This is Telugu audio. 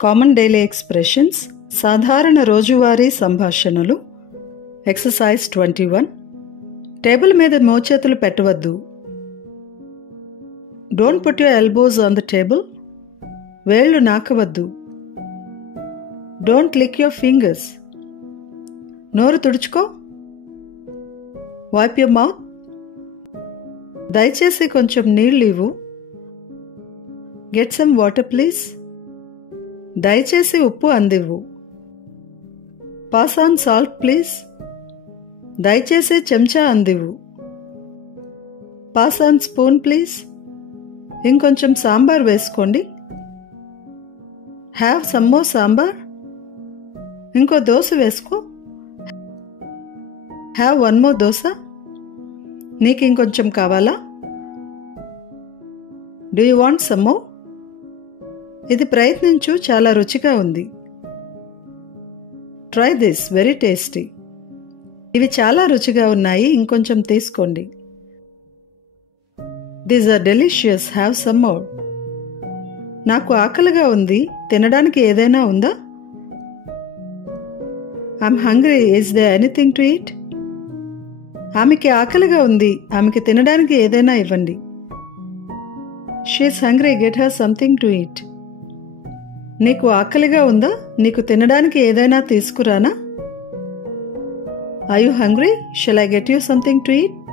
కామన్ డైలీ ఎక్స్ప్రెషన్స్ సాధారణ రోజువారీ సంభాషణలు. ఎక్సర్సైజ్ 21. టేబుల్ మీద మోచేతులు పెట్టవద్దు. Don't put your elbows on the table. వేళ్లు నాకవద్దు. Don't lick your fingers. నోరు తుడుచుకో. Wipe your mouth. దయచేసి కొంచెం నీళ్ళు ఇవ్వు. Get some water please. దయచేసి ఉప్పు అందివ్వు. Pass on salt please. దయచేసి చెంచా అందివ్వు. Pass on spoon please. ఇంకొంచెం సాంబార్ వేసుకోండి. Have some more sambar. ఇంకో దోశ వేసుకో. Have one more dosa. నీకు ఇంకొంచెం కావాలా? Do you want some more? ఇది ప్రయత్నించు, చాలా రుచిగా ఉంది. Try this, very tasty. ఇవి చాలా రుచిగా ఉన్నాయి, ఇంకొంచెం తీసుకోండి. These are delicious, have some more. నాకు ఆకలిగా ఉంది, తినడానికి ఏదైనా ఉందా? I'm hungry, is there anything to eat? ఆమెకి ఆకలిగా ఉంది, ఆమెకి తినడానికి ఏదైనా ఇవ్వండి. She is hungry, get her something to eat. నీకు ఆకలిగా ఉందా? నీకు తినడానికి ఏదైనా తీసుకురానా? Are you hungry? Shall I get you something to eat?